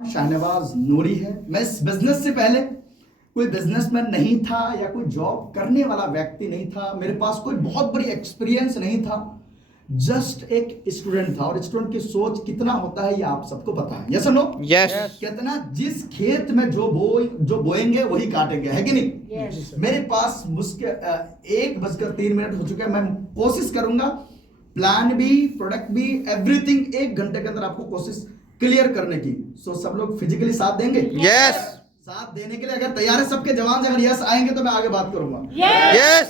शाहनवाज नूरी है। मैं इस बिजनेस से पहले कोई बिजनेसमैन नहीं था या कोई जॉब करने वाला व्यक्ति नहीं था। मेरे पास कोई बहुत बड़ी एक्सपीरियंस नहीं था, जस्ट एक स्टूडेंट था। और स्टूडेंट की सोच कितना होता है ये आप सबको पता है, यस नो? यस। कितना जिस खेत में जो बोएंगे वही काटेंगे, है कि नहीं? Yes. मेरे पास मुश्किल 1:03 हो चुका है। मैं कोशिश करूंगा प्लान भी, प्रोडक्ट भी, एवरीथिंग 1 घंटे के अंदर आपको कोशिश क्लियर करने की। सो सब लोग फिजिकली साथ देंगे? यस। साथ देने के लिए अगर तैयार है सबके जवान, अगर यस आएंगे तो मैं आगे बात करूंगा। यस।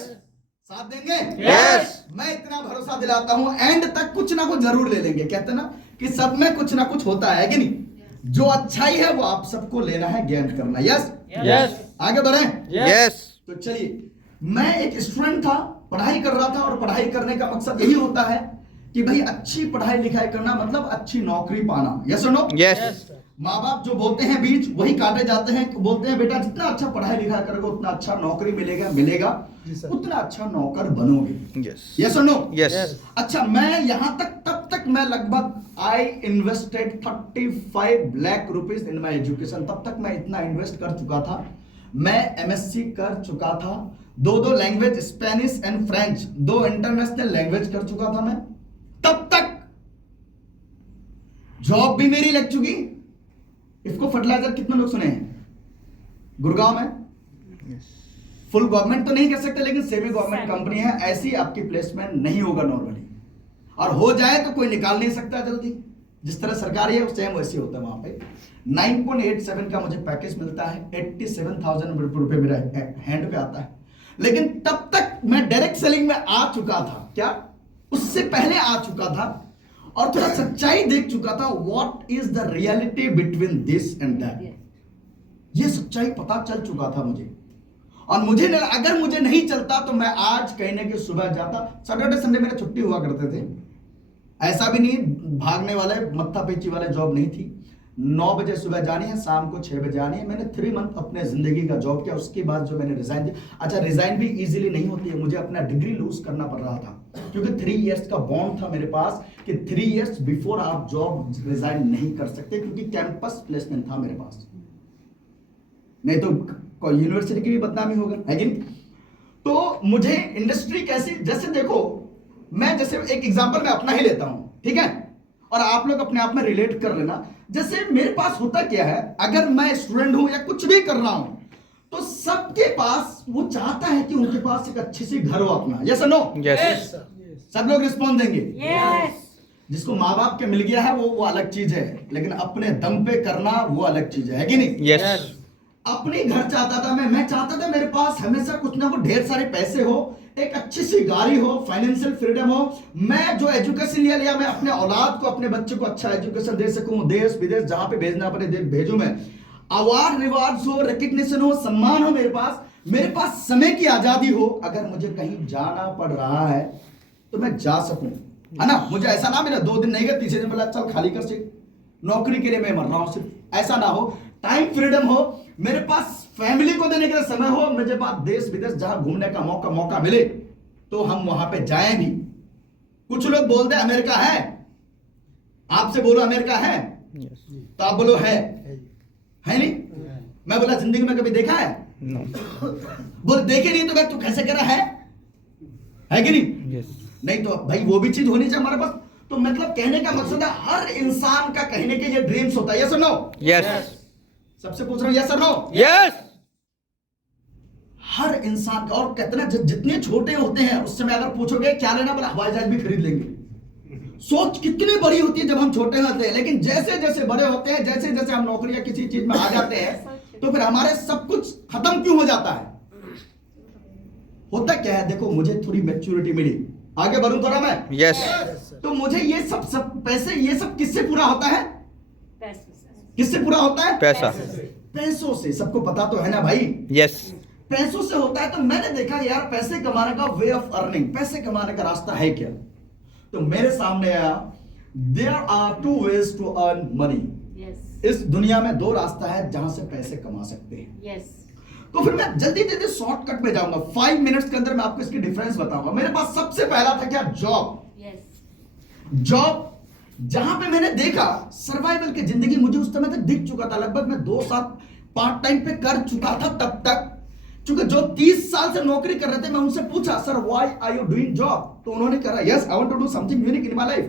साथ देंगे? यस। मैं इतना भरोसा दिलाता हूं एंड तक कुछ ना कुछ जरूर ले लेंगे। कहते हैं ना कि सब में कुछ ना कुछ होता है कि नहीं? जो अच्छाई है वो आप सबको लेना है, गेन करना। Yes yes. आगे बढ़े। यस। तो चलिए, मैं एक स्टूडेंट था, पढ़ाई कर रहा था। और पढ़ाई करने का मकसद यही होता है कि भाई अच्छी पढ़ाई लिखाई करना, मतलब अच्छी नौकरी पाना। यस और नो? यस। माँ बाप जो बोलते हैं बीज वही काटे जाते हैं। बोलते हैं बेटा जितना अच्छा पढ़ाई लिखाई करोगे उतना अच्छा नौकरी मिलेगा, उतना अच्छा नौकर बनोगे। यस। यस और नो? यस। अच्छा, मैं यहां तक तब तक मैं लगभग I invested 35 lakh rupees in my education. तब तक मैं इतना इन्वेस्ट कर चुका था। मैं एमएससी कर चुका था, 2 language, Spanish and French, 2 international language कर चुका था मैं। तब तक जॉब भी मेरी लग चुकी। इसको फर्टिलाइजर कितने लोग सुने हैं? गुड़गांव में फुल गवर्नमेंट तो नहीं कह सकते, लेकिन सेमी गवर्नमेंट कंपनी है। ऐसी आपकी प्लेसमेंट नहीं होगा नॉर्मली, और हो जाए तो कोई निकाल नहीं सकता जल्दी। जिस तरह सरकारी है सेम वैसी होता है। वहां पे 9.87 का मुझे पैकेज मिलता है, 87,000 रुपए मेरा हैंड पे आता है। लेकिन तब तक मैं डायरेक्ट सेलिंग में आ चुका था। क्या? उससे पहले आ चुका था और थोड़ा सच्चाई देख चुका था। What is the reality between this and that, ये सच्चाई पता चल चुका था मुझे। और मुझे अगर मुझे नहीं चलता तो मैं आज कहने की सुबह जाता। सैटरडे संडे मेरा छुट्टी हुआ करते थे। ऐसा भी नहीं भागने वाले, मत्था पेची वाले जॉब नहीं थी। 9 बजे सुबह जानी है, शाम को 6 बजे आनी है। मैंने 3 मंथ अपने जिंदगी का जॉब किया। उसके बाद जो मैंने रिजाइन दिया, अच्छा रिजाइन भी इजीली नहीं होती है। मुझे अपना डिग्री लूज करना पड़ रहा था, क्योंकि 3 इयर्स का बॉन्ड था मेरे पास कि 3 इयर्स बिफोर आप जॉब रिजाइन नहीं कर सकते, क्योंकि कैंपस प्लेसमेंट था मेरे पास। नहीं तो यूनिवर्सिटी की भी बदनामी होगा, है कि नहीं? तो मुझे इंडस्ट्री कैसी, जैसे देखो, मैं जैसे एक एग्जांपल मैं अपना ही लेता हूं, ठीक है? और आप लोग अपने आप में रिलेट कर लेना। जैसे मेरे पास होता क्या है, अगर मैं स्टूडेंट हूं या कुछ भी कर रहा हूं, तो सबके पास वो चाहता है कि उनके पास एक अच्छी सी घर हो अपना। यस और नो? यस। सब लोग रिस्पॉन्स देंगे। Yes. जिसको माँ बाप के मिल गया है वो अलग चीज है, लेकिन अपने दम पे करना वो अलग चीज है कि नहीं? यस। अपनी घर चाहता था मैं चाहता था मेरे पास हमेशा कुछ ना कुछ ढेर सारे पैसे हो, एक अच्छी सी गाड़ी हो, फाइनेंशियल फ्रीडम हो। मैं जो एजुकेशन लिया मैं अपने औलाद को, अपने बच्चे को अच्छा एजुकेशन दे सकूं, देश विदेश जहां पे भेजना पड़े भेजूं मैं। अवार्ड रिवार्ड्स हो, रिकग्निशन हो, सम्मान हो मेरे पास समय की आजादी हो। अगर मुझे कहीं जाना पड़ रहा है तो मैं जा सकूं, है ना? मुझे ऐसा ना मेरा 2 दिन नहीं गया, तीसरे दिन बोला चल खाली कर सीट, नौकरी के लिए मैं मर रहा हूं सिर्फ, ऐसा ना हो। टाइम फ्रीडम हो, मेरे पास फैमिली को देने के लिए समय हो। मुझे बात देश विदेश जहां घूमने का मौका मिले तो हम वहां पे जाएं भी। कुछ लोग बोलते हैं अमेरिका है, आपसे बोलो अमेरिका है तो आप बोलो है नहीं? मैं बोला जिंदगी में कभी देखा है? नो। बोल देखे नहीं तो मैं तू कैसे कह रहा है कि नहीं? यस। नहीं तो भाई वो भी चीज होनी चाहिए हमारे पास। तो मतलब कहने का मकसद है हर इंसान का कहने के ये ड्रीम्स होता है। यस और नो? यस। सबसे पूछ रहा हूं, यस और नो? यस। हर इंसान का। और कहते ना जितने छोटे होते हैं उससे मैं अगर पूछोगे क्या लेना, बोला हवाई जहाज भी खरीद लेंगे। सोच कितनी बड़ी होती है जब हम छोटे होते हैं, लेकिन जैसे जैसे बड़े होते हैं, जैसे जैसे हम नौकरी या किसी चीज में आ जाते हैं, तो फिर हमारे सब कुछ खत्म क्यों हो जाता है? होता क्या है, देखो मुझे थोड़ी मैच्योरिटी मिली, आगे बढ़ूं थोड़ा मैं। यस। तो मुझे ये सब पैसे, ये सब किससे पूरा होता है? किससे पूरा होता है? पैसा। पैसों से। सबको पता तो है ना भाई? यस। पैसों से होता है। तो मैंने देखा यार पैसे कमाने का वे ऑफ अर्निंग, पैसे कमाने का रास्ता है क्या? तो मेरे सामने आया there are 2 ways to earn money. इस दुनिया में 2 रास्ता है जहां से पैसे कमा सकते हैं। तो फिर मैं जल्दी जल्दी शॉर्टकट में जाऊंगा। 5 मिनट्स के अंदर मैं आपको इसकी डिफरेंस बताऊंगा। मेरे पास सबसे पहला था क्या? जॉब। जॉब जहां पे मैंने देखा सर्वाइवल की जिंदगी मुझे उस समय तक दिख चुका था, लगभग मैं 2 साल पार्ट टाइम पे कर चुका था तब तक। क्योंकि जो 30 साल से नौकरी कर रहे थे, मैं उनसे पूछा sir why are you doing job, तो उन्होंने कहा yes I want to do something unique in my life,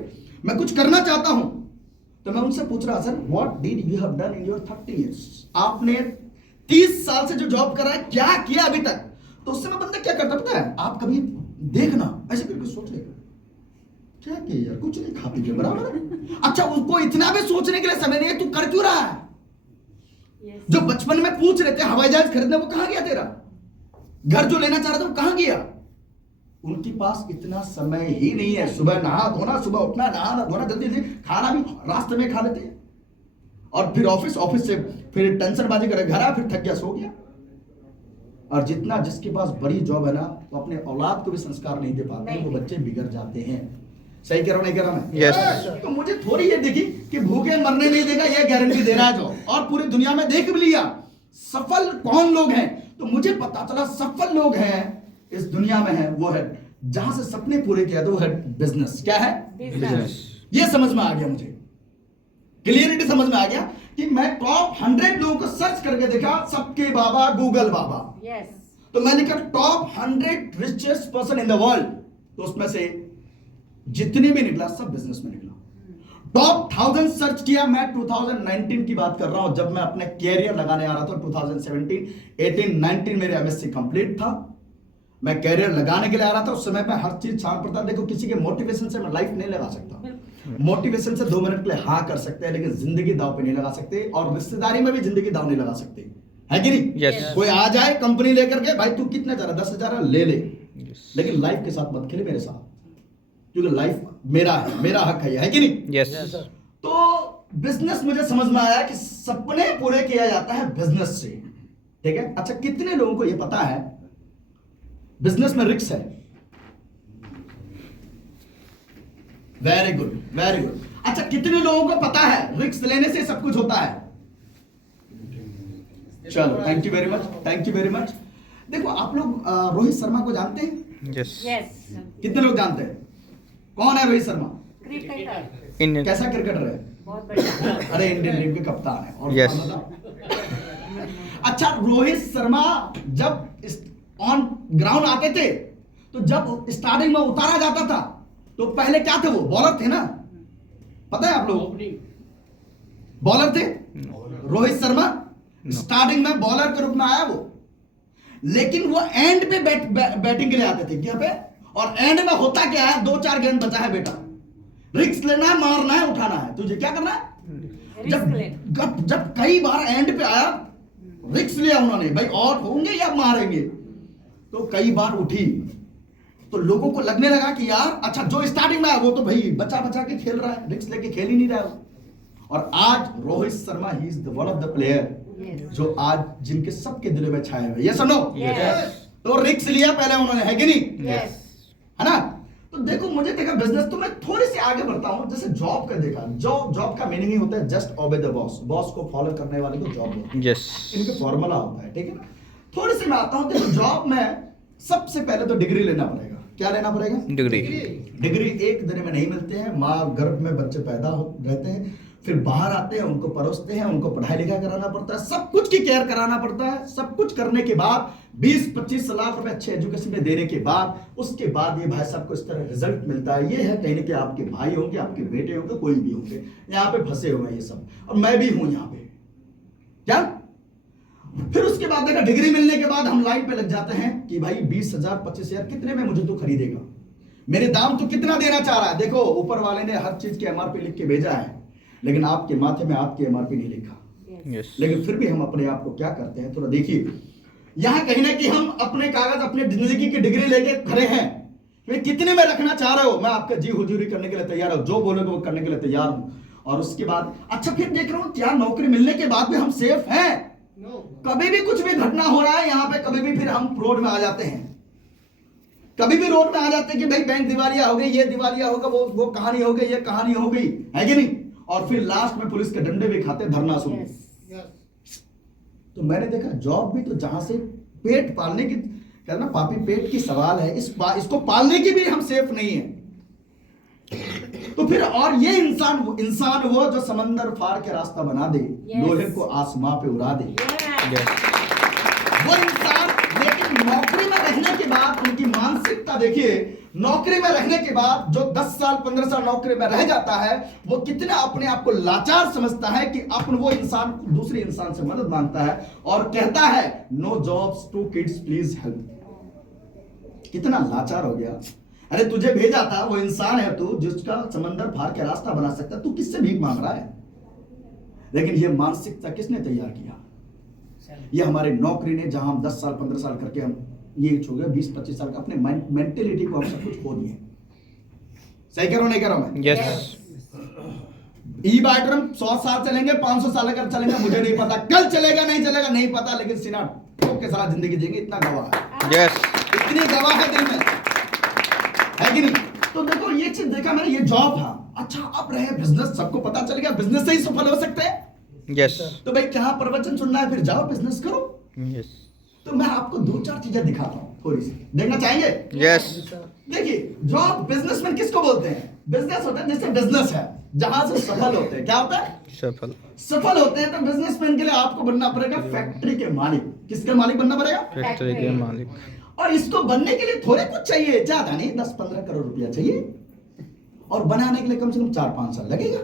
मैं कुछ करना चाहता हूं। तो मैं उनसे पूछ रहा sir what did you have done in your 30 years, आपने 30 साल से जो जॉब कर रहा है क्या किया अभी तक। तो उस समय बंदा क्या करता पता है, आप कभी देखना ऐसे करके सोच लेगा क्या किया यार, कुछ नहीं, खा पी के बराबर है। अच्छा उसको इतना भी सोचने के लिए समय नहीं है, तू कर क्यों रहा है। जो बचपन में पूछ रहे थे हवाई जहाज खरीदने, वो कहां गया तेरा, घर जो लेना चाह रहा था वो कहां गया। उनके पास इतना समय ही नहीं है, सुबह नहा धोना, सुबह उठना, नहाना धोना, जल्दी से खाना भी रास्ते में खा लेते हैं, और फिर ऑफिस से फिर टेंशन बाजी करे, घर आ फिर थक गया सो गया। और जितना जिसके पास बड़ी जॉब है ना, वो अपने औलाद को भी संस्कार नहीं दे पाते, वो बच्चे बिगड़ जाते हैं। सही कह रहा हूं नहीं कह रहा मैं? Yes. तो मुझे थोड़ी ये दिखी कि भूखे मरने नहीं देगा, ये गारंटी दे रहा है जो, और पूरी दुनिया में देख भी लिया सफल कौन लोग हैं, तो मुझे पता चला सफल लोग हैं इस दुनिया में है वो है जहां से सपने पूरे किया, तो वो है बिजनेस। क्या है? बिजनेस। ये समझ में आ गया, मुझे क्लियरिटी समझ में आ गया कि मैं टॉप 100 लोगों को सर्च करके देखा, सबके बाबा गूगल बाबा। यस। तो मैंने कहा top 100 richest person in the world, तो उसमें से जितने भी निकला सब बिजनेस में निकला। टॉप 1000 सर्च किया, मैं 2019 की बात कर रहा हूं, जब मैं अपने कैरियर लगाने आ रहा था। 2017, 18, 19 मेरे एमएससी कंप्लीट था, मैं कैरियर लगाने के लिए आ रहा था। उस समय मैं हर चीज छान पड़ता। देखो किसी के मोटिवेशन से मैं लाइफ नहीं लगा सकता, मोटिवेशन से 2 मिनट के लिए हाँ कर सकते हैं, लेकिन जिंदगी दाव पे नहीं लगा सकते, और रिश्तेदारी में भी जिंदगी दाव नहीं लगा सकते, है कि नहीं? Yes. कोई आ जाए कंपनी लेकर के, भाई तू कितना चाह रहा, 10,000 ले ले, लेकिन लाइफ के साथ मत खेले मेरे साथ, क्योंकि लाइफ मेरा है, मेरा हक है कि नहीं? यस। तो बिजनेस मुझे समझ में आया कि सपने पूरे किया जाता है बिजनेस से, ठीक है? अच्छा कितने लोगों को यह पता है बिजनेस में रिस्क है? Very good, very good. अच्छा कितने लोगों को पता है रिस्क लेने से सब कुछ होता है? चलो thank you very much, thank you very much. देखो आप लोग रोहित शर्मा को जानते हैं? यस। यस। कितने लोग जानते हैं? कौन है रोहित शर्मा? क्रिकेटर। इंडियन। कैसा क्रिकेटर है? बहुत बढ़िया। अरे इंडियन टीम के कप्तान है। और Yes. अच्छा रोहित शर्मा जब ऑन ग्राउंड आते थे, तो जब स्टार्टिंग में उतारा जाता था, तो पहले क्या थे? वो बॉलर थे ना, पता है आप लोग? बॉलर थे रोहित शर्मा। स्टार्टिंग में बॉलर के रूप में आया वो, लेकिन वो एंड पे बैटिंग के लिए आते थे। क्या पे? और एंड में होता क्या है, 2-4 गेंद बचा है बेटा, रिस्क लेना है, मारना है, उठाना है, तुझे क्या करना है? जब कई बार एंड पे आया, रिस्क लिया उन्होंने, भाई आउट होंगे या मारेंगे, तो कई बार उठी, तो लोगों को लगने लगा कि यार अच्छा जो स्टार्टिंग में आया वो तो भाई बचा बचा के खेल रहा है, रिस्क लेके खेल ही नहीं रहा है। और आज Rohit Sharma he is the one of the player जो आज जिनके सबके दिलों में छाए हुए। यस और नो? तो रिस्क लिया पहले उन्होंने, है कि नहीं? यस। है ना? तो देखो मुझे देखा बिजनेस, तो मैं थोड़ी सी आगे बढ़ता हूं। जैसे जॉब का देखा, जॉब का मीनिंग ही होता है just obey the boss, boss को फॉलो करने वाले को जॉब होता है। यस। इनके फॉर्मूला होता है, ठीक है ना? थोड़ी सी मैं आता हूं। देखो जॉब में सबसे पहले तो डिग्री लेना पड़ेगा। क्या लेना पड़ेगा? डिग्री एक दिन में नहीं मिलते हैं। माँ गर्भ में बच्चे पैदा रहते हैं, फिर बाहर आते हैं, उनको परोसते हैं, उनको पढ़ाई लिखाई कराना पड़ता है, सब कुछ की केयर कराना पड़ता है। सब कुछ करने के बाद 20-25 लाख रुपए अच्छे एजुकेशन में देने के बाद, उसके बाद ये भाई साहब को इस तरह रिजल्ट मिलता है। ये है कहीं ना कहीं आपके भाई होंगे, आपके बेटे होंगे, कोई भी होंगे, यहाँ पे फंसे हुए ये सब, और मैं भी हूं यहाँ पे। क्या? फिर उसके बाद देखा डिग्री मिलने के बाद हम लाइन पे लग जाते हैं कि भाई 20,000 25,000 कितने में मुझे तो खरीदेगा, मेरे दाम तो कितना देना चाह रहा है। देखो ऊपर वाले ने हर चीज की एमआरपी लिख के भेजा है, लेकिन आपके माथे में आपकी एमआरपी नहीं लिखा। यस। लेकिन फिर भी हम अपने आप को क्या करते हैं, थोड़ा देखिए, यहां कहीं ना कहीं हम अपने कागज, अपने जिंदगी की डिग्री लेके खड़े हैं, वे कितने में रखना चाह रहे हो, मैं आपका जी हुजूरी करने के लिए तैयार हूं, जो बोलोगे वो करने के लिए तैयार हूं। और उसके बाद अच्छा फिर देख रहा हूं क्या नौकरी मिलने के बाद भी हम सेफ हैं? कभी भी कुछ भी घटना हो रहा है यहाँ पे, कभी भी फिर हम रोड में आ जाते हैं, कभी भी रोड में आ जाते हैं कि भाई बैंक दिवालिया हो गई, ये दिवालिया होगा, वो कहानी हो गई, ये कहानी हो गई, है कि नहीं? और फिर लास्ट में पुलिस के डंडे भी खाते, धरना शुरू। तो मैंने देखा जॉब भी तो जहां से पेट पालने की, कहना पापी पेट की सवाल है, इसको पालने की भी हम सेफ नहीं है। तो फिर और ये इंसान वो जो समंदर फाड़ के रास्ता बना दे, लोहे को आसमां पे उड़ा दे, वो इंसान। लेकिन नौकरी में रहने के बाद उनकी मानसिकता देखिए, नौकरी में रहने के बाद जो 10 साल 15 साल नौकरी में रह जाता है, वो कितना अपने आप को लाचार समझता है कि अपन वो इंसान दूसरे इंसान से मदद मांगता है और कहता है no jobs to kids please help. कितना लाचार हो गया। अरे तुझे भेजा था, वो इंसान है तू जिसका समंदर फाड़ के रास्ता बना सकता है, तू किससे भीख मांग रहा है? लेकिन ये मानसिकता किसने तैयार किया? ये हमारे नौकरी ने, जहां हम 10 साल 15 साल करके हम ये हो गया 20-25 साल का अपने मेंटेलिटी को हम सब कुछ खो दिए। सही करो नहीं करो मैं? यस। ई बाइड्रम 100 साल चलेंगे, 500 साल अगर चलेंगे मुझे नहीं पता, कल चलेगा नहीं पता, लेकिन सीना ठोक के साथ जिंदगी जिएंगे, इतना गवाह है। यस। इतनी गवाह है दिल में, है कि नहीं? तो देखो ये चीज देखा मैंने, ये जॉब था। अच्छा अब रहे बिजनेस, सबको पता चल गया बिजनेस से ही सफल हो सकते हैं। यस। तो भाई क्या प्रवचन सुनना है, फिर जाओ बिजनेस करो। यस। तो मैं आपको 2-4 चीजें दिखाता हूं, थोड़ी सी देखना चाहेंगे? यस। देखिए जॉब बिजनेसमैन किसको बोलते हैं? बिजनेस होता है जैसे बिजनेस है, जहां से सफल होते हैं। क्या होता है? सफल होते हैं। तो बिजनेसमैन के लिए आपको बनना पड़ेगा फैक्ट्री के मालिक। किसके मालिक बनना पड़ेगा? फैक्ट्री के मालिक। और इसको बनने के लिए थोड़े कुछ चाहिए, ज्यादा नहीं, 10-15 करोड़ रुपया चाहिए, और बनाने के लिए कम से कम 4-5 साल लगेगा।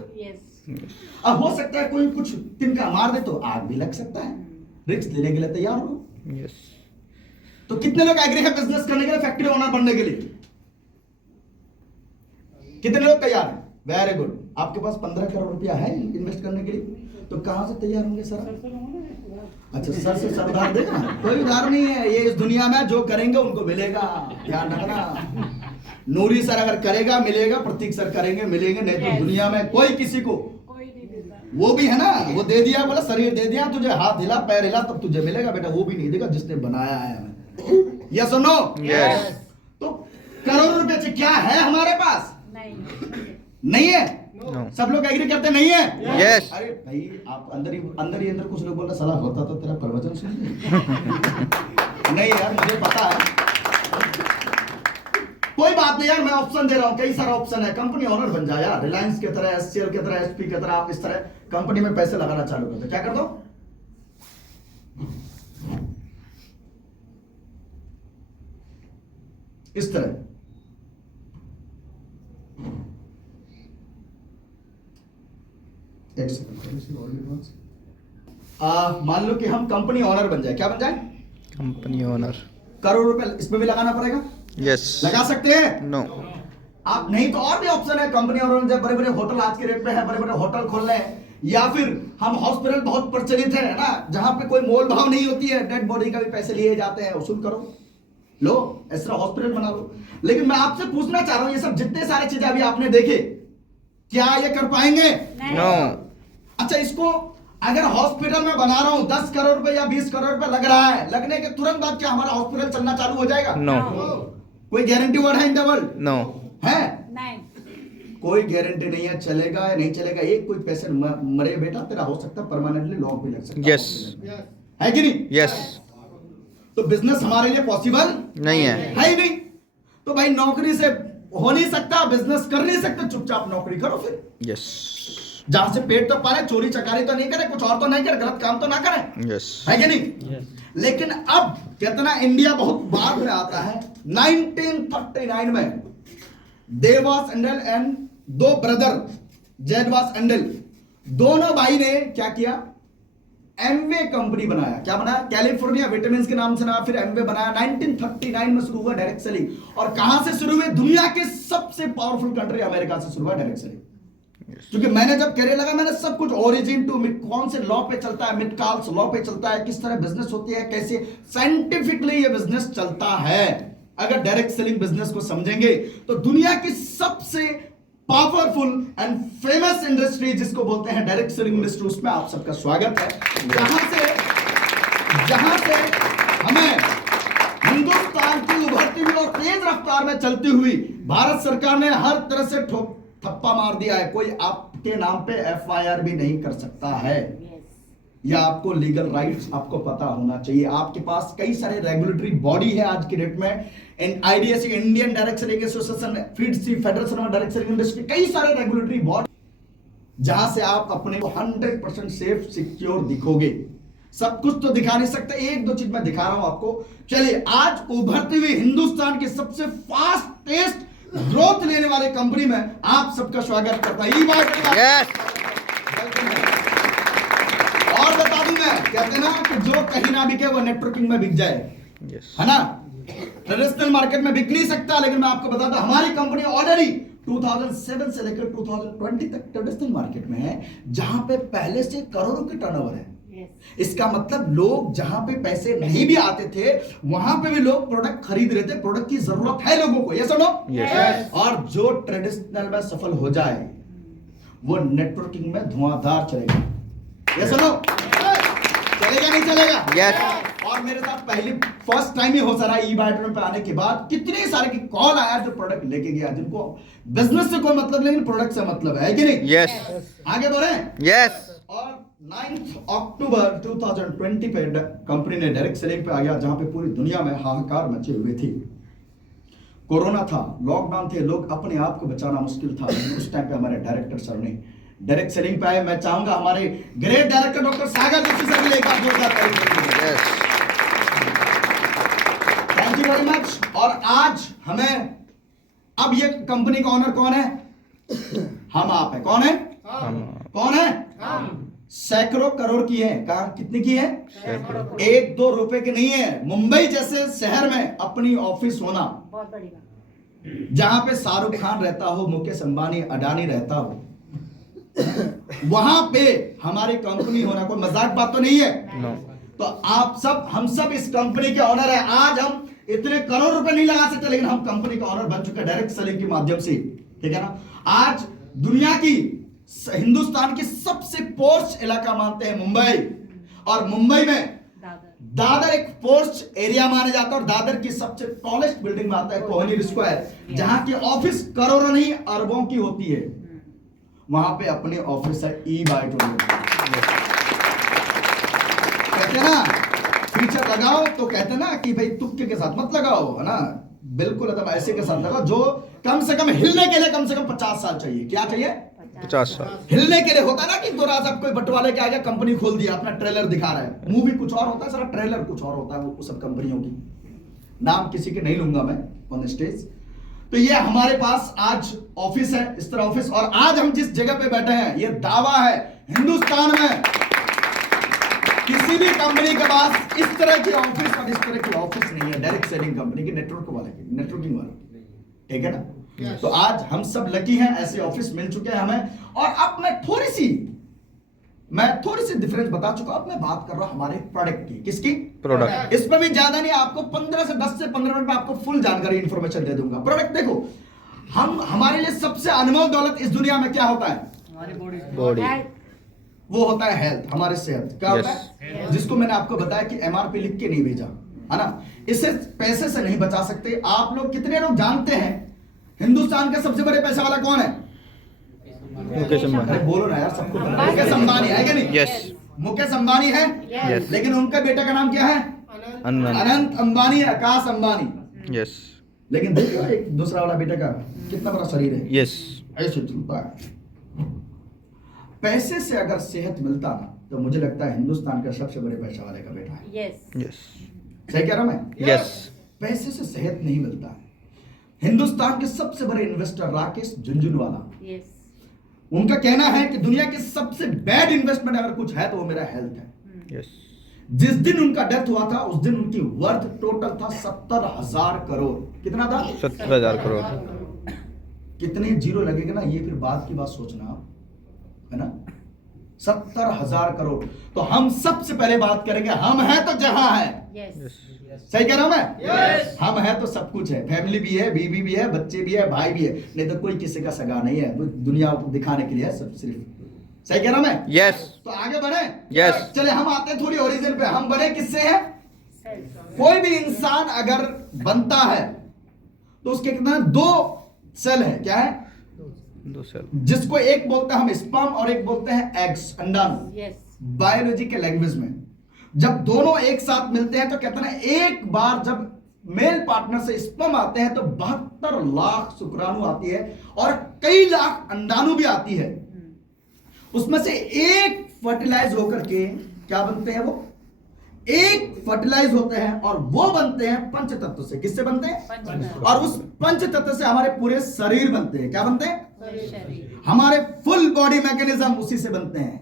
अब हो सकता है कोई कुछ तिनका मार दे तो आग भी लग सकता है, रिस्क लेने के लिए तैयार हो। यस। तो कितने लोग एग्री है बिजनेस करने के लिए, फैक्ट्री ओनर बनने के लिए? कितने लोग तैयार हैं? Very good. आपके पास 15 करोड़ रुपया है इन्वेस्ट करने के लिए, तो कहां से तैयार होंगे सर? अच्छा सर से सर उधार देगा? कोई उधार नहीं है, ये इस दुनिया में जो करेंगे उनको मिलेगा, ध्यान रखना। नूरी सर अगर करेगा मिलेगा, प्रतीक सर करेंगे मिलेंगे, नहीं तो दुनिया में कोई किसी को, वो भी है ना, वो दे दिया, बोला शरीर दे दिया तुझे, हाथ हिला पैर हिला तब तुझे मिलेगा, बेटा वो भी नहीं देगा जिसने बनाया है हमें। यस और नो? यस। तो करोड़ रुपए से क्या है हमारे पास? नहीं है। No. सब लोग एग्री करते नहीं है? Yes. अरे भाई आप अंदर ही अंदर कुछ लोग बोल रहे सलाह होता तो तेरा प्रवचन सुन। नहीं यार मुझे पता है, कोई बात नहीं यार, मैं ऑप्शन दे रहा हूं, कई सारा ऑप्शन है। कंपनी ओनर बन जा यार, रिलायंस की तरह, एससीएल की तरह, एसपी की तरह, आप इस तरह कंपनी में पैसे लगाना चालू कर दो। क्या कर दो? इस तरह एक सेकंड, मान लो कि हम कंपनी ओनर बन जाए। क्या बन जाए? Company owner. करोड़ रुपए इसमें भी लगाना पड़ेगा? यस। लगा सकते हैं? नो। आप नहीं तो और भी ऑप्शन है, कंपनी ओनर जब बड़े बड़े होटल आज के रेट पे है, बड़े बड़े होटल खोल रहे हैं, या फिर हम हॉस्पिटल बहुत प्रचलित है ना, जहां पे कोई मोल भाव नहीं होती है, डेड बॉडी का भी पैसे लिए जाते हैं, वसूल करो, लो ऐसा हॉस्पिटल बना लो। लेकिन मैं आपसे पूछना चाह रहा हूं, ये सब जितने सारे चीजें अभी आपने देखे, क्या ये कर पाएंगे? नो। अच्छा इसको अगर हॉस्पिटल में बना रहा हूं, 10 करोड़ रुपए या 20 करोड़ रुपए लग रहा है, लगने के तुरंत बाद क्या हमारा हॉस्पिटल चलना चालू हो जाएगा? नो। कोई गारंटी वर्ड है इन द वर्ल्ड? नो। है? कोई गारंटी नहीं है चलेगा या नहीं चलेगा। एक कोई पेशेंट मरे बेटा तेरा, हो सकता है परमानेंटली लॉक भी लग सकता है। यस। है कि नहीं? यस। तो बिजनेस हमारे लिए पॉसिबल नहीं है। है ही नहीं। तो भाई नौकरी से हो नहीं सकता, बिजनेस कर नहीं सकते, चुपचाप नौकरी करो फिर। यस। जहां से पेट तो पाले, चोरी चकारी तो नहीं करे, कुछ और तो नहीं करे, गलत काम तो ना करे। यस। है कि नहीं? लेकिन अब कितना इंडिया बहुत बाद में आता है। 1939 में देवास एंडल एंड दो ब्रदर जेडवास एंडल, दोनों भाई ने क्या किया? एमवे कंपनी बनाया। क्या बनाया? कैलिफोर्निया विटामिन्स के नाम से ना, फिर एमवे बनाया। 1939 में शुरू हुआ डायरेक्ट सेलिंग। और कहां से शुरू हुए? दुनिया के सबसे पावरफुल कंट्री अमेरिका से शुरू हुआ डायरेक्ट सेलिंग। क्योंकि मैंने जब करियर लगा, मैंने सब कुछ ओरिजिन टू मिड, कौन से लॉ पे चलता है, मिड कॉल्स लॉ पे चलता है, किस तरह बिजनेस होती है, कैसे साइंटिफिकली ये बिजनेस चलता है। अगर डायरेक्ट सेलिंग बिजनेस को समझेंगे तो दुनिया की सबसे पावरफुल एंड फेमस इंडस्ट्री जिसको बोलते हैं डायरेक्ट सेलिंग इंडस्ट्री, उसमें आप सबका स्वागत है। जहां से हमें हिंदुस्तान की उभरती हुई और तेज रफ्तार में चलती हुई भारत सरकार ने हर तरह से थप्पा मार दिया है। कोई आपके नाम पे FIR भी नहीं कर सकता है। या आपको लीगल राइट्स आपको पता होना चाहिए। आपके पास कई सारे रेगुलेटरी बॉडी है आज की डेट में, IDSE Indian direct selling association, FIDC federation of direct selling industry, कई सारे रेगुलेटरी बॉडी जहां से आप अपने को 100% सेफ सिक्योर दिखोगे। सब कुछ तो दिखा नहीं सकते, एक दो चीज मैं दिखा रहा हूं आपको। चलिए, आज उभरते हुए हिंदुस्तान की सबसे फास्टेस्ट ग्रोथ लेने वाले कंपनी में आप सबका स्वागत करता हूं। और बता दूं मैं, कहते ना कि जो कहीं ना बिके वो नेटवर्किंग में बिक जाए, है ना। ट्रेडिशनल मार्केट में बिक नहीं सकता, लेकिन मैं आपको बताता हूं हमारी कंपनी ऑलरेडी 2007 से लेकर 2020 तक ट्रेडिशनल मार्केट में है, जहां पे पहले से करोड़ों की टर्नओवर है। इसका मतलब लोग जहां पे पैसे नहीं भी आते थे, वहां पे भी लोग प्रोडक्ट खरीद रहे थे। प्रोडक्ट की जरूरत है लोगों को, ये सुनो। और जो ट्रेडिशनल में सफल हो जाए वो नेटवर्किंग में धुआंधार चलेगा, ये सुनो। चलेगा नहीं चलेगा? यस। और मेरे साथ फर्स्ट टाइम ही हो सारा ई-बाइट्रोन पे आने के बाद कितने सारे की कॉल आया जो प्रोडक्ट लेके गया, जिनको बिजनेस से कोई मतलब लेकिन प्रोडक्ट से मतलब है कि नहीं? यस। आगे बोले। यस। और 9 अक्टूबर 2020 पे कंपनी ने डायरेक्ट सेलिंग पे आ गया, जहां पे पूरी दुनिया में हाहाकार मचे हुए थी। कोरोना था, लॉकडाउन थे, लोग अपने आप को बचाना मुश्किल था। उस टाइम पे हमारे डायरेक्टर सर ने डायरेक्ट सेलिंग पे आए। मैं चाहूंगा हमारे ग्रेट डायरेक्टर डॉक्टर सागर जोशी सर के लिए एक बार जोरदार तालियां। Thank you very much. और आज हमें, अब ये कंपनी का ओनर कौन है? हम आप है। कौन है? कौन है? सैकड़ों करोड़ की है। कहा कितनी की है? 1-2 रुपए की नहीं है। मुंबई जैसे शहर में अपनी ऑफिस होना, बहुत बड़ी बात, जहां पे शाहरुख खान रहता हो, मुकेश अंबानी, अडानी रहता हो, वहां पे हमारी कंपनी होना कोई मजाक बात तो नहीं है। तो आप सब, हम सब इस कंपनी के ऑनर है। आज हम इतने करोड़ रुपए नहीं लगा सकते, लेकिन हम कंपनी का ऑनर बन चुके हैं डायरेक्ट सेलिंग के माध्यम से, ठीक है ना। आज दुनिया की, हिंदुस्तान की सबसे पोर्च इलाका मानते हैं मुंबई, और मुंबई में दादर एक पोर्च एरिया माना जाता है। और दादर की सबसे टॉलेस्ट बिल्डिंग में आता है कोहली स्क्वायर, जहां की ऑफिस करोड़ों नहीं अरबों की होती है। वहां पे अपने ऑफिस है ई-बाइट्रोन। कहते हैं ना फीचर लगाओ तो कहते हैं ना कि भाई तुक्के के साथ मत लगाओ, है ना। बिल्कुल एकदम ऐसे के साथ लगाओ जो कम से कम हिलने के लिए कम से कम 50 साल चाहिए। क्या चाहिए? 50 साल हिलने के लिए। होता ना कि तो राज अब कोई बंटवाले के आगे कंपनी खोल दिया, अपना ट्रेलर दिखा रहा है। मूवी कुछ और होता है, सारा ट्रेलर कुछ और होता है वो सब कंपनियों की। नाम किसी के नहीं लूंगा मैं ऑन स्टेज। तो ये हमारे पास आज ऑफिस है, इस तरह ऑफिस। और आज हम जिस जगह पे बैठे हैं, ये दावा है हिंदुस्तान में किसी भी कंपनी के पास इस तरह की ऑफिस और इस तरह की ऑफिस नहीं है डायरेक्ट सेलिंग कंपनी की, नेटवर्किंग वाले, ठीक है ना। तो आज हम सब लकी हैं, ऐसे ऑफिस मिल चुके हैं हमें। और अब मैं थोड़ी सी डिफरेंस बता चुका। अब मैं बात कर रहा हूं हमारे प्रोडक्ट की। किसकी? प्रोडक्ट। इसमें भी ज्यादा नहीं, आपको 10 से 15 मिनट में आपको फुल जानकारी इंफॉर्मेशन दे दूंगा। प्रोडक्ट देखो, हमारे लिए सबसे अनमोल दौलत इस दुनिया में क्या होता है? बॉडी। वो होता है हेल्थ, हमारी सेहत। क्या होता है? जिसको मैंने आपको बताया कि MRP लिख के नहीं भेजा, है ना। इसे पैसे से नहीं बचा सकते। आप लोग, कितने लोग जानते हैं हिंदुस्तान के सबसे बड़े पैसे वाला कौन है? मुकेश अंबानी। बोलो ना यार, सबको मुकेश अंबानी है क्या नहीं? यस। मुकेश अंबानी है। यस। लेकिन उनका बेटा का नाम क्या है? अनंत अंबानी, आकाश अंबानी। यस। लेकिन देखो एक दूसरा वाला बेटा का कितना बड़ा शरीर है। यस। ऐसे चलता है। पैसे से अगर सेहत मिलता ना, तो मुझे लगता है हिंदुस्तान का सबसे बड़े पैसे वाले का बेटा है। यस। सही कह रहा हूं मैं? यस। पैसे से सेहत नहीं मिलता है। हिंदुस्तान के सबसे बड़े इन्वेस्टर राकेश झुनझुनवाला, उनका कहना है कि दुनिया के सबसे बैड इन्वेस्टमेंट अगर कुछ है तो वो मेरा हेल्थ है। यस। जिस दिन उनका डेथ हुआ था, उस दिन उनकी वर्थ टोटल था 70,000 करोड़। कितना था? 70,000 करोड़। कितने जीरो लगेगा ना, ये फिर बाद की बात सोचना आप, है ना। 70,000 करोड़। तो हम सबसे पहले बात करेंगे, हम हैं तो जहां है। सही कह रहा हूं मैं? हम हैं तो सब कुछ है। फैमिली भी है, बीवी भी है, बच्चे भी है, भाई भी है। नहीं तो कोई किसी का सगा नहीं है, दुनिया को दिखाने के लिए है सब सिर्फ। सही कह रहा हूं मैं? यस। तो आगे बढ़े। यस। चले हम आते हैं थोड़ी ओरिजिन पे। हम बने किससे हैं? कोई भी इंसान अगर बनता है तो उसके कितना 2 सेल है। क्या है? 2 सेल। जिसको एक बोलते हैं हम स्पर्म और एक बोलते हैं एग्स, अंडाणु। बायोलॉजी के लैंग्वेज में जब दोनों एक साथ मिलते हैं तो कहते हैं एक बार जब मेल पार्टनर से स्पर्म आते हैं तो 72 लाख शुक्राणु आती है और कई लाख अंडाणु भी आती है। उसमें से एक फर्टिलाइज होकर के क्या बनते हैं, वो एक फर्टिलाइज होते हैं और वो बनते हैं पंच तत्व से। किससे बनते हैं? और उस पंच तत्व से हमारे पूरे शरीर बनते हैं। क्या बनते हैं? हमारे फुल बॉडी मैकेनिज्म उसी से बनते हैं।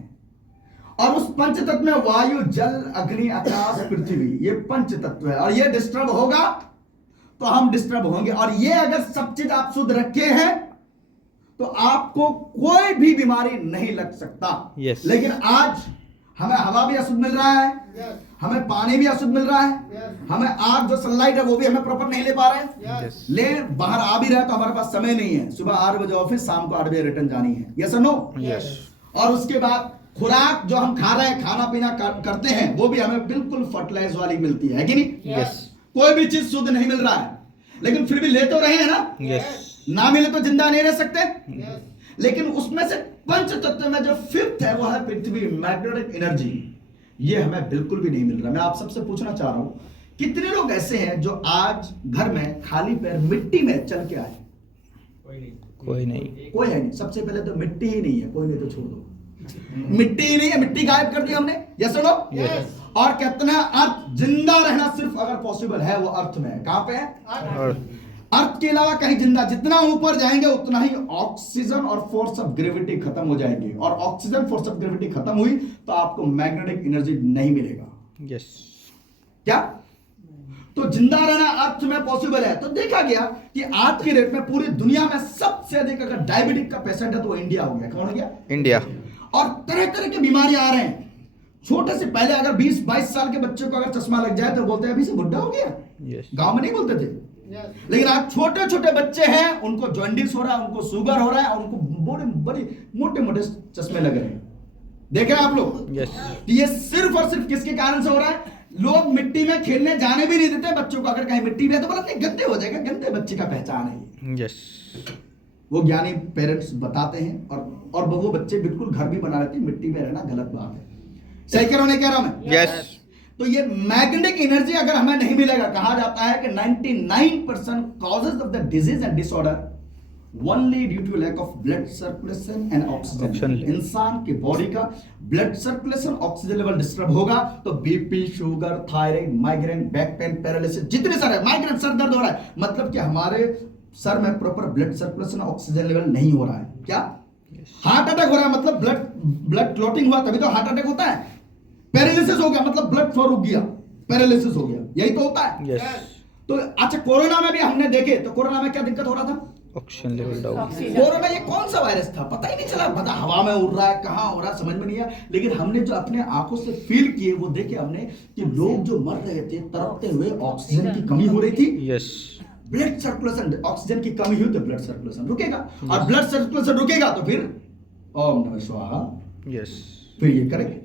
और उस पंच तत्व में वायु, जल, अग्नि, आकाश, पृथ्वी, ये पंच तत्व है। और ये डिस्टर्ब होगा तो हम डिस्टर्ब होंगे। और ये अगर सब चीज आप शुद्ध रखे हैं तो आपको कोई भी बीमारी नहीं लग सकता। Yes. लेकिन आज हमें हवा भी अशुद्ध मिल रहा है, हमें पानी भी अशुद्ध मिल रहा है, हमें आग जो सनलाइट है वो भी हमें प्रॉपर नहीं ले पा रहे हैं। Yes. ले बाहर आ भी रहे हैं तो हमारे पास समय नहीं है। सुबह 8 बजे ऑफिस, शाम को 8 बजे रिटर्न जानी है। यस और नो? Yes. और उसके बाद खुराक जो हम खा रहे हैं, खाना पीना करते हैं, वो भी हमें बिल्कुल फर्टिलाइज वाली मिलती है कि नहीं? Yes. कोई भी चीज शुद्ध नहीं मिल रहा है, लेकिन फिर भी ले तो रहे हैं ना। Yes. ना मिले तो जिंदा नहीं रह सकते। लेकिन उसमें से पंच तत्व में जो फिफ्थ है वो है पृथ्वी, मैग्नेटिक एनर्जी। ये हमें बिल्कुल भी नहीं मिल रहा। मैं आप सबसे पूछना चाह रहा हूं, कितने लोग ऐसे हैं जो आज घर में खाली पैर मिट्टी में चल के आए? कोई नहीं। कोई है नहीं। सबसे पहले तो मिट्टी ही नहीं है, कोई नहीं तो छोड़ दो, मिट्टी ही नहीं है, मिट्टी गायब कर दी हमने। यस और नो? और कितना अर्थ जिंदा रहना सिर्फ अगर पॉसिबल है वो अर्थ में है। कहां पे है? और अर्थ के अलावा कहीं जिंदा, जितना ऊपर जाएंगे उतना ही ऑक्सीजन और फोर्स ऑफ ग्रेविटी खत्म हो जाएंगे। और ऑक्सीजन, फोर्स ऑफ ग्रेविटी खत्म हुई तो आपको मैग्नेटिक एनर्जी नहीं मिलेगा। यस। क्या? तो जिंदा रहना अर्थ में पॉसिबल है। तो देखा गया कि आज की डेट में पूरी दुनिया में सबसे अधिक अगर डायबिटिक का पेशेंट है तो वो इंडिया हो गया। कौन हो गया? इंडिया। और तरह तरह की बीमारियां आ रहे हैं। छोटे से पहले अगर 20-22 साल के बच्चे को अगर चश्मा लग जाए तो बोलते हैं अभी से बुढ़ा हो गया। यस। गांव में नहीं बोलते थे। लेकिन आज छोटे छोटे बच्चे हैं, उनको जॉन्डिस हो रहा है, उनको शुगर हो रहा है, और उनको बड़े बड़े मोटे मोटे चश्मे लग रहे हैं। देखे आप लोग? यस। ये सिर्फ और सिर्फ किसके कारण से हो रहा है? लोग मिट्टी में खेलने जाने भी नहीं देते बच्चों को। अगर कहीं मिट्टी में है तो बोला नहीं, गंदे हो जाएगा। गंदे बच्चे का पहचान है। यस। वो ज्ञानी पेरेंट्स बताते हैं और वो बच्चे बिल्कुल घर भी बना लेते हैं। मिट्टी में रहना गलत बात है। सही कह रहा हूं, नहीं कह रहा मैं? यस। तो ये मैग्नेटिक एनर्जी अगर हमें नहीं मिलेगा, कहा जाता है कि 99% causes of the disease and disorder only due to lack of blood circulation and oxygen. इंसान की बॉडी का blood circulation, oxygen level disturb होगा तो BP, sugar, thyroid, migraine, back pain, paralysis, जितने सारे माइग्रेन, सर दर्द हो रहा है, मतलब कि हमारे सर में proper blood circulation, oxygen level नहीं हो रहा है। क्या? हार्ट अटैक हो रहा है, मतलब ब्लड क्लॉटिंग हुआ तभी तो हार्ट अटैक होता है। पैरालिसिस हो गया मतलब ब्लड फ्लो रुक गया, पैरालिसिस हो गया। यही तो होता है। यस। तो अच्छा, कोरोना में भी हमने देखे तो कोरोना में क्या दिक्कत हो रहा था? Oxygen level down. कोरोना ये कौन सा वायरस था पता ही नहीं चला। पता हवा में उड़ रहा है, कहां हो रहा है समझ में नहीं आया। लेकिन हमने जो अपने आंखों से फील किए वो देखे हमने कि लोग जो मर रहे थे तड़पते हुए, ऑक्सीजन की कमी हो रही थी। यस। ब्लड सर्कुलेशन, ऑक्सीजन की कमी हुई तो ब्लड सर्कुलेशन रुकेगा, और ब्लड सर्कुलेशन रुकेगा तो फिर ओम नमः स्वाहा, यस। फिर ये करेंगे।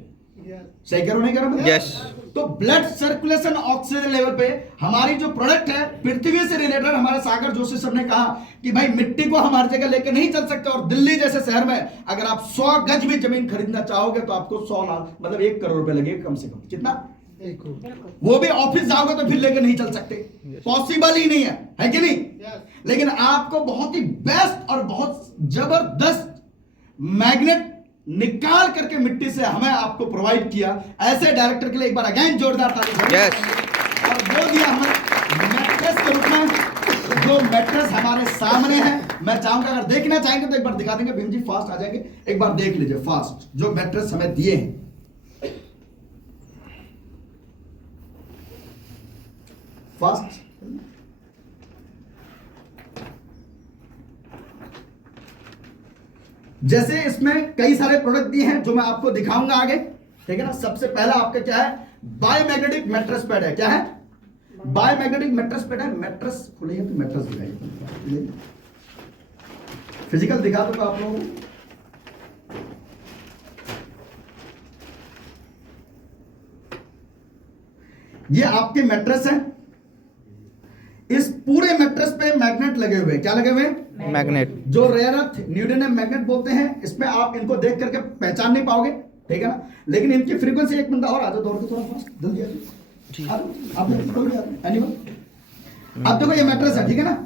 सही करो, नहीं करो? यस। तो ब्लड सर्कुलेशन, ऑक्सीजन लेवल पे हमारी जो प्रोडक्ट है पृथ्वी से रिलेटेड, हमारे सागर जोशी सर ने कहा कि भाई मिट्टी को हमारी जगह लेके नहीं चल सकते। और दिल्ली जैसे शहर में अगर आप 100 गज भी जमीन खरीदना चाहोगे तो आपको 100 लाख मतलब 1 करोड़ रुपए लगेगा कम से कम। कितना? वो भी ऑफिस जाओगे तो फिर लेके नहीं चल सकते। पॉसिबल ही नहीं है कि नहीं? लेकिन आपको बहुत ही बेस्ट और बहुत जबरदस्त मैग्नेट निकाल करके मिट्टी से हमें आपको प्रोवाइड किया। ऐसे डायरेक्टर के लिए एक बार अगेन जोरदार ताली। यस। और वो दिया हमें मैट्रेस के रूप में, जो मैट्रेस हमारे सामने है। मैं चाहूंगा अगर देखना चाहेंगे तो एक बार दिखा देंगे। भीम जी फास्ट आ जाएंगे, एक बार देख लीजिए फास्ट जो मैट्रेस हमें दिए हैं। फास्ट। जैसे इसमें कई सारे प्रोडक्ट दिए हैं जो मैं आपको दिखाऊंगा आगे, ठीक है ना। सबसे पहला आपका क्या है? बायोमैग्नेटिक मैट्रेस पैड है। क्या है? बायोमैग्नेटिक मैट्रेस पैड है। मैट्रेस खुले तो मैट्रेस दिखाइए, फिजिकल दिखा दूंगा आप लोगों को। ये आपके मैट्रेस है। इस पूरे मैट्रेस पे मैग्नेट लगे हुए हैं। क्या लगे हुए हैं? मैग्नेट। जो रेयर अर्थ न्यूटोनियम मैग्नेट बोलते हैं। इसमें आप इनको देख करके पहचान नहीं पाओगे। ठीक है ना। लेकिन इनकी फ्रीक्वेंसी, एक बंदा और आ जाओ दौड़ के थोड़ा फास्ट, जल्दी आ जाओ आप कोई भी एनीवन। अब देखो ये मैट्रेस है, ठीक है ना,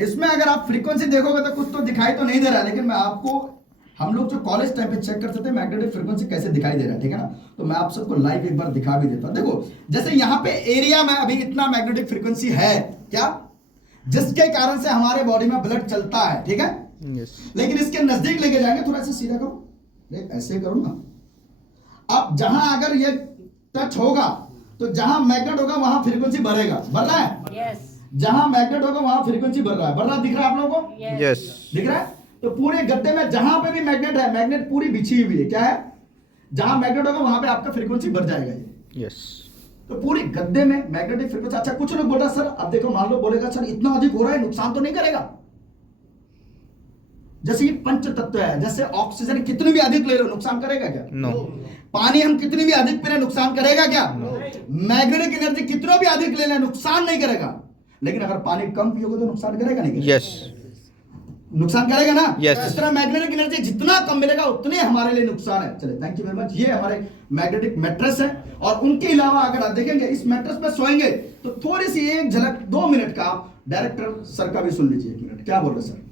इसमें अगर आप फ्रीक्वेंसी देखोगे तो कुछ तो दिखाई तो नहीं दे रहा, लेकिन मैं आपको, हम लोग जो कॉलेज टाइम पे चेक करते थे मैग्नेटिक फ्रीक्वेंसी कैसे दिखाई दे रहा है, ठीक है ना, तो मैं आप सबको लाइव एक बार दिखा भी देता हूं। देखो जैसे यहाँ पे एरिया में अभी इतना मैग्नेटिक फ्रीक्वेंसी है क्या, जिसके कारण से हमारे बॉडी में ब्लड चलता है, ठीक है। लेकिन इसके नजदीक लेके जाएंगे, थोड़ा सा सीधा करो, ऐसे करो ना। अब जहां अगर ये टच होगा तो जहां मैग्नेट होगा वहां फ्रीक्वेंसी बढ़ेगा, बढ़ रहा है। यस, जहां मैग्नेट होगा वहां फ्रीक्वेंसी बढ़ रहा है, बढ़ रहा दिख रहा है आप लोगों को? यस, दिख रहा है। तो पूरे गद्दे में जहां पे भी मैग्नेट है, मैग्नेट पूरी बिछी हुई है, क्या है, जहां मैग्नेट होगा वहां पे आपका फ्रीक्वेंसी बढ़ जाएगा ये। यस। तो पूरी गद्दे में मैग्नेटिक फ्रीक्वेंसी। अच्छा कुछ लोग बोल रहा सर, अब देखो मान लो बोलेगा सर इतना अधिक हो रहा है, नुकसान तो नहीं करेगा? जैसे ये पंच तत्व है, जैसे ऑक्सीजन कितनी भी अधिक ले लो नुकसान करेगा क्या? नो। पानी हम कितनी भी अधिक पी लें नुकसान करेगा क्या? मैग्नेटिक एनर्जी कितना भी अधिक ले लें नुकसान नहीं करेगा। लेकिन अगर पानी कम पियोगे तो नुकसान करेगा नहीं करेगा? यस, नुकसान करेगा ना। Yes. इस तरह मैग्नेटिक एनर्जी जितना कम मिलेगा उतने हमारे लिए नुकसान है। चलिए थैंक यू वेरी मच। ये हमारे मैग्नेटिक मैट्रेस है, और उनके अलावा अगर आप देखेंगे इस मैट्रेस पे सोएंगे तो थोड़ी सी एक झलक 2 मिनट का आप डायरेक्टर सर का भी सुन लीजिए। 1 मिनट क्या बोल रहे सर?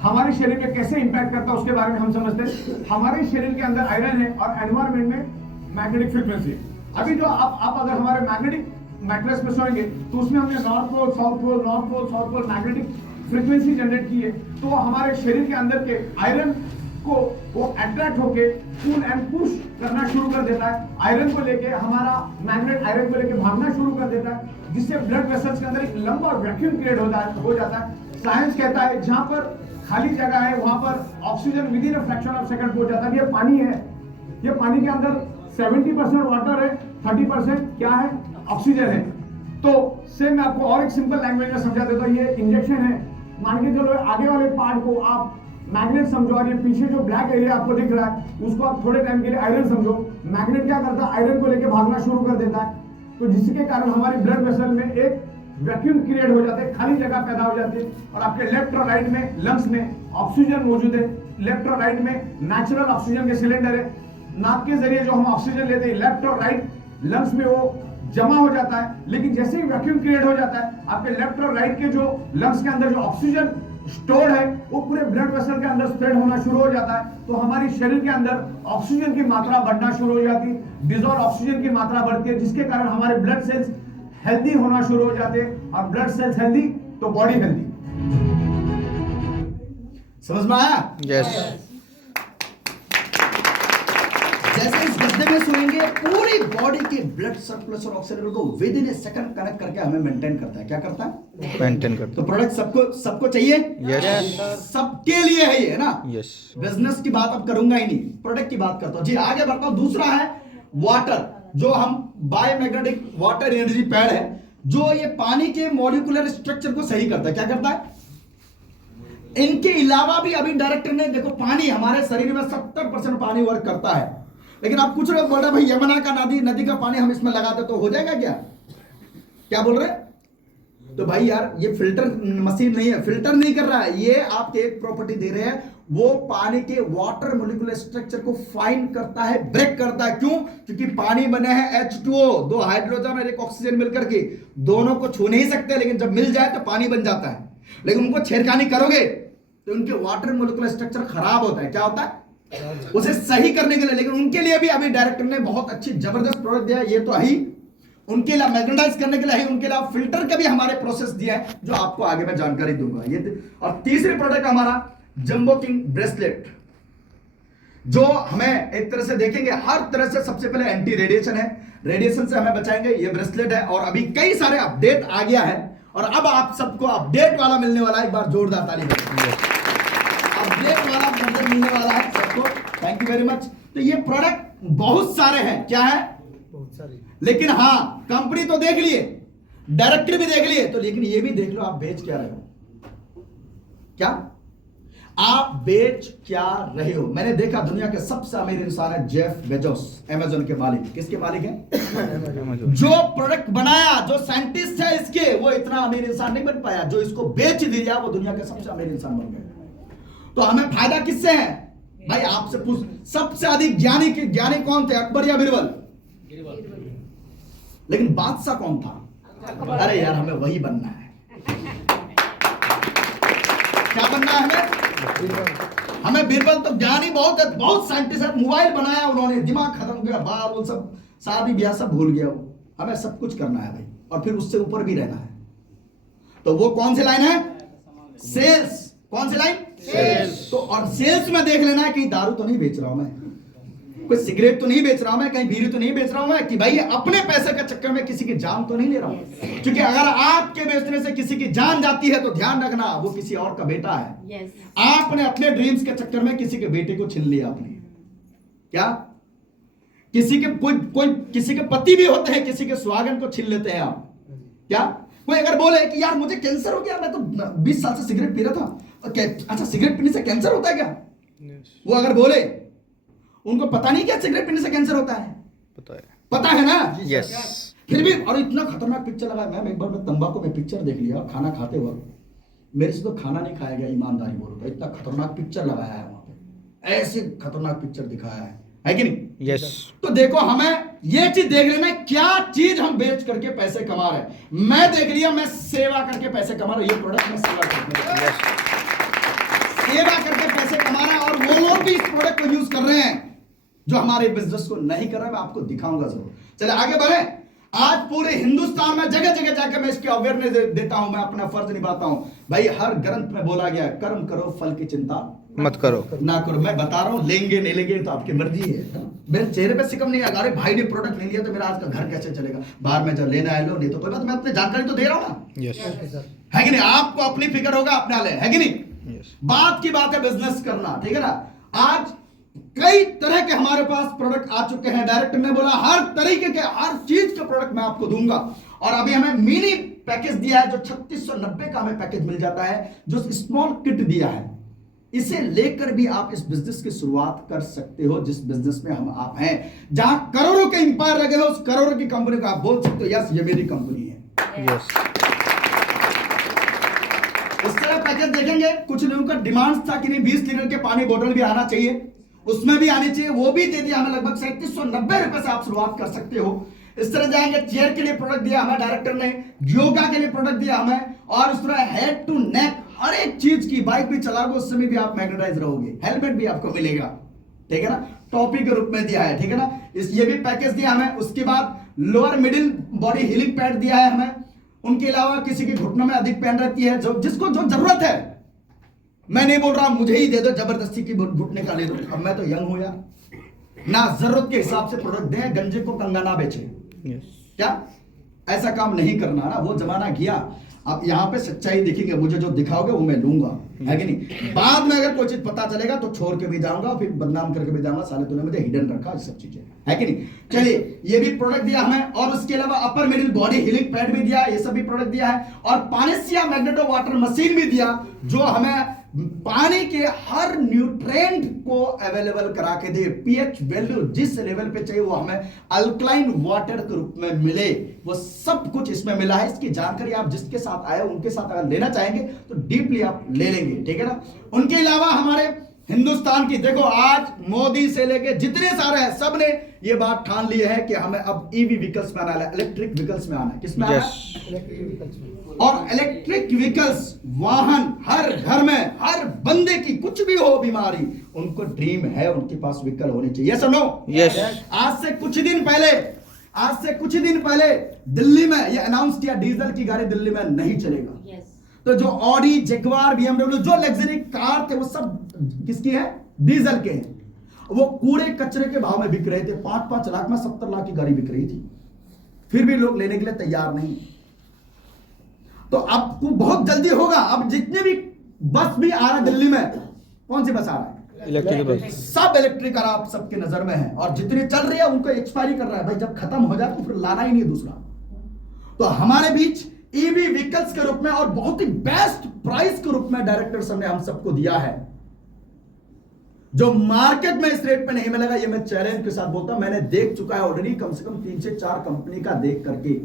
हमारे शरीर में कैसे इंपैक्ट करता है उसके बारे में हम समझते हैं। हमारे शरीर के अंदर आयरन है और एनवायरमेंट में मैग्नेटिक फ्रीक्वेंसी है। अभी जो आप अगर हमारे मैग्नेटिक मैट्रेस पे सोएंगे तो उसमें हमने north pole south pole, north pole south pole magnetic frequency generate की है। तो हमारे शरीर के अंदर के आयरन को वो अट्रैक्ट होके पुल एंड पुश करना शुरू कर देता है। आयरन को लेके हमारा मैग्नेट आयरन को लेके भागना शुरू कर देता है, जिससे ब्लड वेसल्स के अंदर एक लंबा वैक्यूम क्रिएट हो जाता है। साइंस कहता है जहां पर खाली जगह है वहां पर oxygen with in a fraction of second पहुंच जाता है। ये पानी है, ये पानी के अंदर 70% वाटर है, 30% क्या है, ऑक्सीजन है। तो से मैं आपको और एक सिंपल लैंग्वेज में समझा देता हूँ। ये इंजेक्शन है, मान के चलो आगे वाले पार्ट को आप मैग्नेट समझो, और ये पीछे जो ब्लैक एरिया आपको दिख रहा है उसको आप थोड़े टाइम के लिए आयरन समझो। मैग्नेट क्या करता है, आयरन को लेके भागना शुरू कर देता है, तो जिसके कारण हमारी ब्लड वेसल में एक वैक्यूम क्रिएट हो जाते हैं, खाली जगह पैदा हो जाती है, और आपके लेफ्ट और राइट में लंग्स में ऑक्सीजन मौजूद है। लेफ्ट और राइट में नेचुरल ऑक्सीजन के सिलेंडर है। नाक के जरिए जो हम ऑक्सीजन लेते हैं लेफ्ट और राइट लंग्स में वो जमा हो जाता है, लेकिन जैसे ही वैक्यूम क्रिएट हो जाता है आपके लेफ्ट और राइट के जो लंग्स के अंदर जो ऑक्सीजन स्टोर है वो पूरे ब्लड वेसल के अंदर स्प्रेड होना शुरू हो जाता है। तो हमारी शरीर के अंदर ऑक्सीजन की मात्रा बढ़ना शुरू हो जाती है, डिसॉल्व ऑक्सीजन की मात्रा बढ़ती है, जिसके कारण हमारे ब्लड सेल्स हेल्दी होना शुरू हो जाते हैं, और ब्लड सेल्स हेल्दी तो बॉडी हेल्दी। समझ में आया? यस। जैसे इस गद्दे में सोएंगे पूरी बॉडी के ब्लड सर्कुलेशन ऑक्सीजन को with in A second connect करके हमें मेंटेन करता है। क्या करता है? मेंटेन करता तो प्रोडक्ट सबको चाहिए? यस। सबके लिए है ये, है ना। यस। बिजनेस की बात अब करूंगा ही नहीं, प्रोडक्ट की बात करता हूं जी। आगे बढ़ता हूं। दूसरा है वाटर, जो हम बायोमैग्नेटिक वाटर एनर्जी पैड है, जो ये पानी के मॉलिक्यूलर स्ट्रक्चर को सही करता है। क्या करता है? इनके अलावा भी अभी डायरेक्टर ने देखो, पानी हमारे शरीर में 70% पानी वर्क करता है, लेकिन आप कुछ लोग बोल रहे भाई यमुना का नदी का पानी हम इसमें लगाते तो हो जाएगा क्या? क्या बोल रहे? तो भाई यार ये फिल्टर मशीन नहीं है, फिल्टर नहीं कर रहा है, ये आपके एक प्रॉपर्टी दे रहे हैं, वो पानी के वाटर मोलिकुलर स्ट्रक्चर को फाइन करता है, ब्रेक करता है। क्यों? क्योंकि पानी बने हैं H2O, 2 हाइड्रोजन और 1 ऑक्सीजन मिलकर के, दोनों को छू नहीं सकते, लेकिन जब मिल जाए तो पानी बन जाता है। लेकिन उनको छेड़खानी करोगे तो उनके वाटर मोलिकुलर स्ट्रक्चर खराब होता है। क्या होता है? उसे सही करने के लिए। लेकिन उनके लिए भी अभी डायरेक्टर ने बहुत अच्छी जबरदस्त प्रोडक्ट दिया है। ये तो है ही, उनके लिए मैग्नेटाइज करने के लिए है, उनके लिए फिल्टर का भी हमारे प्रोसेस दिया है, जो आपको आगे मैं जानकारी दूंगा। ये और तीसरी प्रोडक्ट हमारा जंबो किंग ब्रेसलेट, जो हमें एक तरह से देखेंगे हर तरह से सबसे पहले एंटी रेडिएशन है, रेडिएशन से हमें बचाएंगे, ये ब्रेसलेट है। और अभी कई सारे अपडेट आ गया है, और अब आप सबको अपडेट वाला मिलने वाला है। एक बार जोरदार ताली बजाइए। अपडेट वाला प्रोडक्ट मिलने वाला है सबको। Thank you very much. तो ये प्रोडक्ट बहुत सारे हैं, क्या है? बहुत सारे। लेकिन हाँ, कंपनी तो देख लिए, डायरेक्टर भी देख लिए, तो लेकिन ये भी देख लो आप बेच क्या रहे हो। क्या आप बेच क्या रहे हो? मैंने देखा दुनिया के सबसे अमीर इंसान है जेफ बेजोस, अमेज़न के मालिक। किसके मालिक हैं? जो प्रोडक्ट बनाया, जो साइंटिस्ट है इसके, वो इतना अमीर इंसान नहीं बन पाया, जो इसको बेच दिया वो दुनिया के सबसे अमीर इंसान बन गए। तो हमें फायदा किससे है? भाई आपसे पूछ, सबसे अधिक ज्ञानी कौन थे, अकबर या बीरबल? लेकिन बादशाह कौन था? अरे यार हमें वही बनना है। क्या बनना है हमें बीरबल तो ज्ञानी बहुत है, बहुत साइंटिस्ट है, मोबाइल बनाया उन्होंने, दिमाग खत्म किया, बाल वो सब शादी ब्याह सब भूल गया वो। हमें सब कुछ करना है भाई, और फिर उससे ऊपर भी रहना है। तो वो कौन सी लाइन है? सेल्स। कौन सी लाइन? सेल्स। तो और सेल्स में देख लेना है कि दारू तो नहीं बेच रहा हूं मैं, कोई सिगरेट तो नहीं बेच रहा हूं मैं, कहीं बीड़ी तो नहीं बेच रहा हूं मैं, कि भाई अपने पैसे का चक्कर में किसी की जान तो नहीं ले रहा हूं। क्योंकि अगर आपके बेचने से किसी की जान जाती है तो ध्यान रखना वो किसी और का बेटा है। आपने अपने ड्रीम्स के चक्कर में किसी के बेटे को छीन लिया आपने। क्या किसी के कोई किसी के पति भी होते हैं, किसी के सुहागन को छीन लेते हैं आप। क्या कोई अगर बोले कि यार मुझे कैंसर हो गया, मैं तो 20 साल से सिगरेट पी रहा था, अच्छा सिगरेट पीने से कैंसर होता है क्या? वो अगर बोले, उनको पता नहीं क्या सिगरेट पीने से कैंसर होता है? पता है ना? यस। फिर भी, और इतना खतरनाक पिक्चर लगा। मैम एक बार मैं तंबाकू में पिक्चर देख लिया खाना खाते वक्त, मेरे से तो खाना नहीं खाया गया, ईमानदारी बोलो तो। इतना खतरनाक पिक्चर लगाया है वहां पे, ऐसे खतरनाक पिक्चर दिखाया है कि नहीं? यस। तो देखो हमें ये चीज देख लेना, क्या चीज हम बेच करके पैसे कमा रहे हैं। मैं देख लिया, मैं सेवा करके पैसे कमा रहा हूं, ये प्रोडक्ट मैं सेवा करके सेवा करके पैसे कमा रहा है, और वो लोग भी इस प्रोडक्ट को यूज कर रहे हैं जो हमारे बिजनेस को नहीं कर रहा है। मैं आपको दिखाऊंगा जरूर। चले आगे बढ़े। आज पूरे हिंदुस्तान में जगह जगह जाकर मैं इसकी अवेयरनेस देता हूं, मैं अपना फर्ज निभाता हूं। भाई हर ग्रंथ में बोला गया है, कर्म करो फल की चिंता मत करो ना करो। मैं बता रहा हूं, लेंगे नहीं लेंगे तो आपकी मर्जी है। मेरे चेहरे पे सिकम नहीं है, अरे भाई ने प्रोडक्ट नहीं लिया तो मेरा आज का घर कैसे चलेगा? बाहर में जब लेना है लो, नहीं तो कोई बात, मैं अपनी जानकारी तो दे रहा हूं ना। यस। है कि नहीं? आपको अपनी फिक्र होगा अपने वाले, है कि नहीं? यस। बात की बात है बिजनेस करना, ठीक है ना? आज कई तरह के हमारे पास प्रोडक्ट आ चुके हैं। डायरेक्टर ने बोला हर तरीके के, हर चीज के प्रोडक्ट मैं आपको दूंगा। और अभी हमें मिनी पैकेज दिया है, जो 3690 का हमें पैकेज मिल जाता है, जो स्मॉल किट दिया है। इसे लेकर भी आप इस बिजनेस की शुरुआत कर सकते हो, जिस बिजनेस में हम आप हैं, जहां करोड़ों के इंपायर लगे हुए, उस करोड़ों की कंपनी को आप बोल सकते हो यस ये मेरी कंपनी है। यस। इस तरह पैकेज देखेंगे। कुछ लोगों का डिमांड था कि नहीं 20 लीटर के पानी बोतल भी आना चाहिए, उसमें भी आनी चाहिए, वो भी दे दिया हमें। लगभग 3790 रुपए से आप शुरुआत कर सकते हो। इस तरह जाएंगे, चेयर के लिए प्रोडक्ट दिया हमें डायरेक्टर ने, योगा के लिए प्रोडक्ट दिया हमें, और इस तरह हेड टू नेक हर एक चीज की, बाइक भी चलाओगे उस समय भी आप मैग्नेटाइज रहोगे, हेलमेट भी आपको मिलेगा, ठीक है ना? टॉपी के रूप में दिया है, ठीक है ना? ये भी पैकेज दिया हमें। उसके बाद lower middle body healing pad दिया है हमें। उनके अलावा किसी के घुटनों में अधिक पेन रहती है, जो जिसको जो जरूरत है, मैं नहीं बोल रहा मुझे ही दे दो जबरदस्ती की घुटने का ले दो। अब मैं तो यंग हूं यार, ना जरूरत के हिसाब से प्रोडक्ट दें, गंजे को कंगा ना बेचे। क्या ऐसा काम नहीं करना ना, वो जमाना गया। अब यहाँ पे सच्चाई दिखेंगे, मुझे जो दिखाओगे वो मैं लूंगा, है कि नहीं? बाद में अगर कोई चीज पता चलेगा तो छोड़ के भी जाऊंगा, फिर बदनाम करके भी जाऊंगा, साले तूने मुझे हिडन रखा, ये सब चीजें, है कि नहीं? चलिए, ये भी प्रोडक्ट दिया हमें, और उसके अलावा upper middle body healing pad भी दिया, ये सब भी प्रोडक्ट दिया है। और पानेसिया मैग्नेटो वाटर मशीन भी दिया, जो हमें पानी के हर न्यूट्रिएंट को अवेलेबल करा के दे। पीएच वैल्यू जिस लेवल पे चाहिए वो हमें अल्कलाइन वाटर के रूप में मिले, वो सब कुछ इसमें मिला है। इसकी जानकारी आप जिसके साथ आए उनके साथ अगर लेना चाहेंगे तो डीपली आप ले लेंगे, ठीक है ना? उनके अलावा हमारे हिंदुस्तान की, देखो आज मोदी से लेके जितने सारे हैं, सब ने ये बात ठान ली है कि हमें अब ईवी व्हीकल्स में आना है, इलेक्ट्रिक व्हीकल्स में आना है। किसमें आना है? और इलेक्ट्रिक व्हीकल्स, वाहन हर घर में, हर बंदे की कुछ भी हो बीमारी, उनको ड्रीम है उनके पास व्हीकल होनी चाहिए। यस और नो? यस। आज से कुछ दिन पहले दिल्ली में ये अनाउंस किया, डीजल की गाड़ी दिल्ली में नहीं चलेगा। तो जो ऑडी, जगुआर, बीएमडब्ल्यू, जो लग्जरी कार थे वो सब किसकी है? डीजल के हैं। वो कूड़े कचरे के भाव में बिक रहे थे, 5-5 लाख में 70 लाख की गाड़ी बिक रही थी, फिर भी लोग लेने के लिए तैयार नहीं। तो अब बहुत जल्दी होगा। अब जितने भी बस भी आ रहा है दिल्ली में, कौन सी बस आ रहा है? इलेक्ट्रिक बस, सब इलेक्ट्रिक आप सबके नजर में है, और जितनी चल रही है उनको एक्सपायरी कर रहा है। भाई जब खत्म हो जाए तो फिर लाना ही नहीं दूसरा। तो हमारे बीच ईवी व्हीकल्स के रूप में और बहुत ही बेस्ट प्राइस के रूप में डायरेक्टर साहब ने हम सबको दिया है, जो मार्केट में इस रेट पे नहीं मिलेगा। ये मैं चैलेंज के साथ बोलता हूं, मैंने देख चुका है ऑलरेडी, कम से कम 3 से 4 कंपनी का देख करके,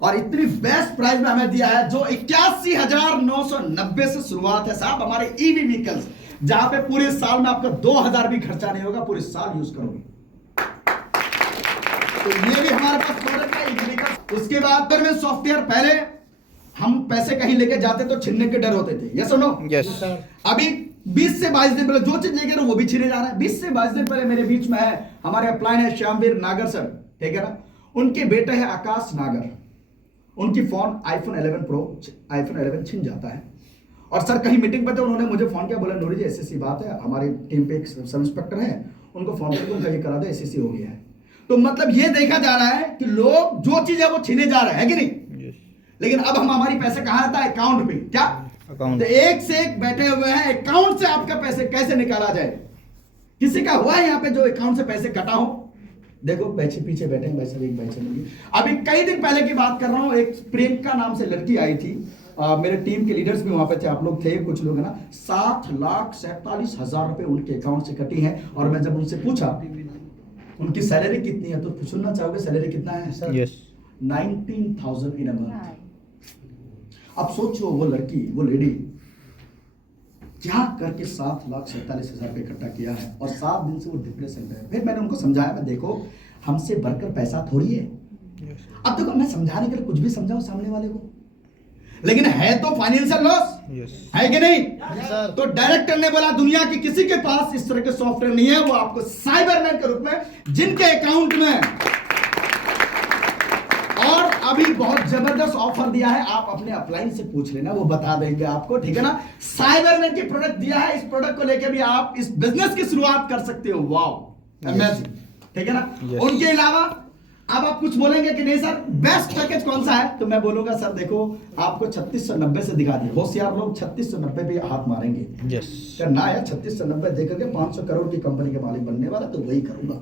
और इतनी बेस्ट प्राइस में हमें दिया है, जो 81,990 से शुरुआत है साहब हमारे ईवी व्हीकल्स। जहां पे पूरे साल में आपका 2000 भी खर्चा नहीं होगा, पूरे साल यूज करोगे। तो ये भी हमारे पास प्रोडक्ट है इजली का। उसके बाद फिर में सॉफ्टवेयर, पहले हम पैसे कहीं लेके जाते तो छीनने के डर होते थे, यस और नो? यस। अभी 20 से 22 दिन पहले जो चीज लेके रहो वो भी छीने जा रहा है। 20 से 22 दिन पहले मेरे बीच में है हमारे अपलाइन है श्यामवीर नागर सर, ठीक है ना? उनके बेटे है आकाश नागर, उनकी फोन आईफोन 11 प्रो आईफोन 11 छिन जाता है। और सर कहीं मीटिंग पे थे, उन्होंने मुझे फोन किया, बोला नूरी जी ऐसी बात है, हमारी टीम पे एक सब इंस्पेक्टर है, उनको फोन करके उनका ये करा दे, ऐसी हो गया है। तो मतलब ये देखा जा रहा है कि लोग जो चीज है वो छीने जा रहे हैं, है कि नहीं? लेकिन अब हम हमारी पैसे कहाँ रहता है? अकाउंट पे। क्या अकाउंट? तो एक से एक बैठे हुए हैं, अकाउंट से आपका पैसे कैसे निकाला जाए। किसी का हुआ है यहाँ पे जो अकाउंट से पैसे कटा हो? देखो पीछे पीछे बैठे हैं वैसे एक बैठे नहीं। अभी कई दिन पहले की बात कर रहा हूं, एक प्रियंका नाम से लड़की आई थी, मेरे टीम के लीडर्स भी वहां पे थे, आप लोग थे कुछ लोग, है ना? 7,47,000 रुपए उनके अकाउंट से कटी है। और मैं जब उनसे पूछा उनकी सैलरी कितनी है, तो सुनना चाहोगे सैलरी कितना है sir? Yes. 19,000 in a month. अब सोचो वो लड़की, वो लेडी क्या करके 7,47,000 रुपए इकट्ठा किया है, और 7 दिन से वो डिप्रेशन में है। फिर मैंने उनको समझाया, मैं देखो हमसे बढ़कर पैसा थोड़ी है। अब देखो मैं समझाने के लिए कुछ भी समझाऊं सामने वाले को, लेकिन है तो फाइनेंशियल लॉस, है कि नहीं? तो डायरेक्टर ने बोला दुनिया की किसी के पास इस तरह के सॉफ्टवेयर नहीं है, वो आपको साइबरमैन के रूप में जिनके अकाउंट में, और अभी बहुत जबरदस्त ऑफर दिया है, आप अपने अपलाइन से पूछ लेना, वो बता देंगे आपको, ठीक है ना? साइबरमैन की प्रोडक्ट दिया है, इस प्रोडक्ट को लेके भी आप इस बिजनेस की शुरुआत कर सकते हो। वाओ अमेजिंग, ठीक है ना? उनके अलावा अब आप कुछ बोलेंगे कि नहीं सर बेस्ट पैकेज कौन सा है, तो मैं बोलूंगा सर देखो आपको 3690 से दिखा दिया। होशियार लोग 3690 पे हाथ मारेंगे। यस। ना यार 3690 देकर के 500 करोड़ की कंपनी के मालिक बनने वाला, तो वही करूंगा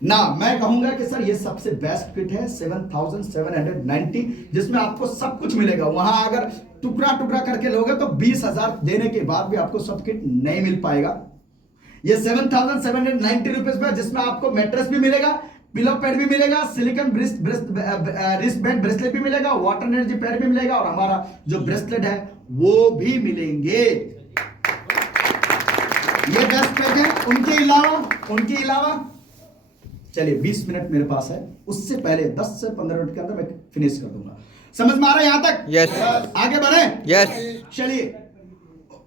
ना। मैं कहूंगा कि सर ये सबसे बेस्ट किट है 7,790, जिसमें आपको सब कुछ मिलेगा। वहां अगर टुकड़ा टुकड़ा करके लोगे तो 20,000 देने के बाद भी आपको सब किट नहीं मिल पाएगा। ये 7,790 रुपीज में, जिसमें आपको मैट्रेस भी मिलेगा, पिलो पैड भी मिलेगा, सिलिकॉन रिस्ट बैंड ब्रेसलेट भी मिलेगा, वाटर एनर्जी पैड भी मिलेगा, और हमारा जो ब्रेसलेट है वो भी मिलेंगे। ये बेस्ट पैक है। उनके अलावा चलिए 20 मिनट मेरे पास है, उससे पहले 10 से 15 मिनट के अंदर मैं फिनिश कर दूंगा। समझ में आ रहा है यहां तक? यस। आगे बढ़े? यस। चलिए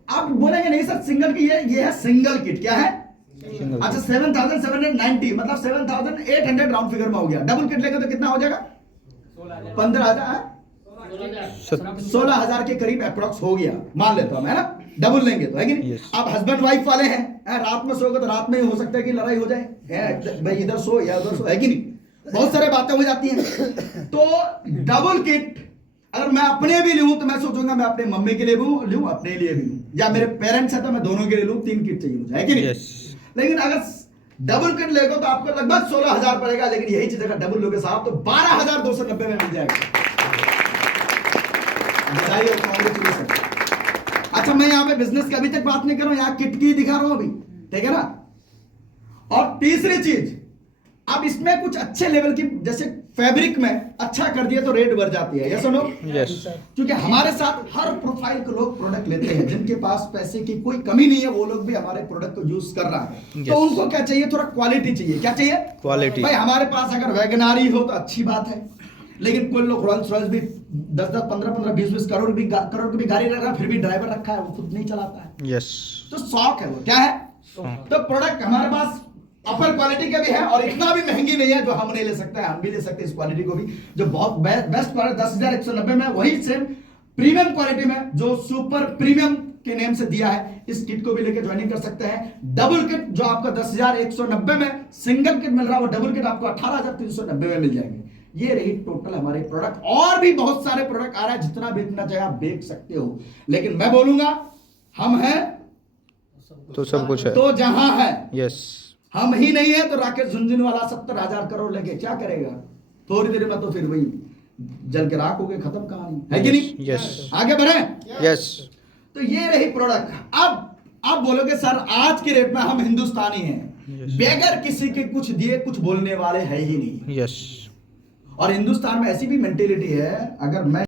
आप बोलेंगे नहीं सर सिंगल की, ये है सिंगल किट। क्या है? अच्छा 7,790 मतलब 7,800 राउंड फिगर में हो गया। डबल किट लेंगे तो कितना हो जाएगा? 15,000 16,000 के करीब अप्रोक्स हो गया, मान लेता हूं, है ना? डबल लेंगे तो, है कि नहीं? आप हस्बैंड वाइफ वाले हैं, रात में सोओगे तो रात में ही हो सकता है कि लड़ाई हो जाए, भाई इधर सो या उधर सो, है कि नहीं? बहुत सारे बातें हो जाती हैं। तो डबल किट अगर मैं अपने भी लूं तो मैं सोचूंगा मैं अपने मम्मी के लिए भी लूं, अपने लिए भी लूं, या मेरे पेरेंट्स है तो मैं दोनों के लिए लूं। 3 किट चाहिए मुझे, है कि नहीं? लेकिन अगर डबल किट लेगा तो आपको लगभग 16,000 पड़ेगा, लेकिन यही चीज अगर डबल लोगे साहब तो 12,290 में मिल जाएगा। अच्छा मैं यहाँ पे बिजनेस की अभी तक बात नहीं कर रहा हूं, यहाँ किट की दिखा रहा हूं अभी, ठीक है ना? और तीसरी चीज, अब इसमें कुछ अच्छे लेवल की, जैसे फैब्रिक में अच्छा कर दिया तो रेट बढ़ जाती है, यस और नो? यस। क्योंकि हमारे साथ हर प्रोफाइल के लोग प्रोडक्ट लेते हैं, जिनके पास पैसे की कोई कमी नहीं है, वो लोग भी हमारे प्रोडक्ट को यूज कर रहा है। तो उनको क्या चाहिए? थोड़ा क्वालिटी चाहिए। क्या चाहिए? क्वालिटी। भाई हमारे पास अगर वैगनारी हो तो अच्छी बात है, लेकिन कोई लोग रॉयल्स रॉयल्स भी 10-10, 15-15, 20-20 करोड़ की भी गाड़ी रख रहा है, फिर भी ड्राइवर रखा है, वो खुद नहीं चलाता है। यस। तो शौक है वो। क्या है? तो प्रोडक्ट हमारे पास अपर क्वालिटी का भी है, और इतना भी महंगी नहीं है जो हम नहीं ले सकते हैं, हम भी ले सकते हैं इस क्वालिटी को भी, जो बहुत बेस्ट क्वालिटी 10,190 में। वही सेम प्रीमियम क्वालिटी में जो सुपर प्रीमियम के नेम से दिया है, इस किट को भी लेकर ज्वाइनिंग कर सकते हैं। डबल किट जो आपका 10,190 में सिंगल किट मिल रहा है, वो डबल किट आपको 18,390 में मिल जाएंगे। ये रही टोटल हमारे प्रोडक्ट। और भी बहुत सारे प्रोडक्ट आ रहा है, जितना बेचना चाहे आप बेच सकते हो, लेकिन मैं बोलूंगा हम हैं तो सब कुछ है, तो जहां है। यस। हम ही नहीं है तो राकेश झुनझुनवाला 70,000 करोड़ लेके क्या करेगा? थोड़ी देर में तो फिर वही जल के राख हो गए, खत्म कहानी, है कि नहीं? यस। आगे बढ़े? यस। तो ये रही प्रोडक्ट। अब बोलोगे सर आज के रेट में हम हिंदुस्तानी हैं, बगैर किसी के कुछ दिए कुछ बोलने वाले है ही नहीं। यस। और हिंदुस्तान में ऐसी भी मेंटेलिटी है, अगर मैं